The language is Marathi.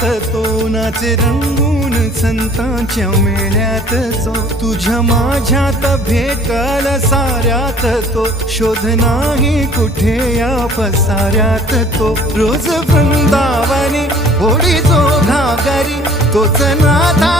वाऱ्यात तो नाचे रंगून संतांच्या मेळ्यात जो तुझ्या माझ्यात भेटल साऱ्यात तो शोध नाही कुठे या पसाऱ्यात तो रोज वृंदावनी होडी जो घागरी तोच नाथा